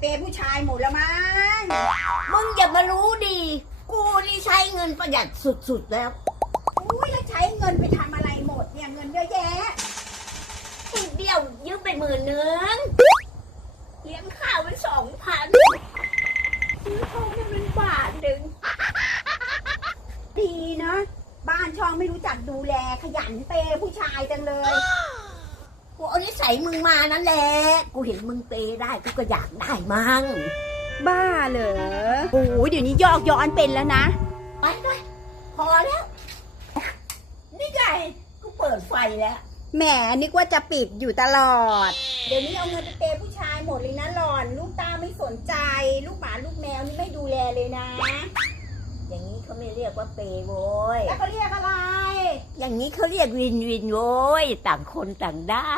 เปย์ผู้ชายหมดแล้วมั้ง มึงอย่ามารู้ดี กูนี่ใช้เงินประหยัดสุดๆแล้ว อุ้ยแล้วใช้เงินไปทำอะไรหมดเนี่ยเงินเยอะแยะ อีกเดียวยืมไปหมื่นหนึ่งเลี้ยงข้าวไปสองพันซื้อทองให้มันบาทหนึ่งดีเนาะบ้านช่องไม่รู้จักดูแลขยันเปย์ผู้ชายจังเลยกูเอา นิสัยมึงมานั่นแหละ กูเห็นมึงเปย์ได้กูก็อยากได้มั่งบ้าเหรอโอ้ยเดี๋ยวนี้ยอกย้อนเป็นแล้วนะ ไปไปพอแล้ว นี่ไงกูเปิดไฟแล้ว แหมนึกว่าจะปิดอยู่ตลอด เดี๋ยวนี้เอาเงินไปเปย์ผู้ชายหมดเลยนะหลอน ลูกตาไม่สนใจ ลูกหมาลูกแมวนี่ไม่ดูแลเลยนะ อย่างนี้เขาไม่เรียกว่าเปย์โว้ยแล้วเขาเรียกอะไร อย่างนี้เขาเรียกวินวินโว้ยต่างคนต่างได้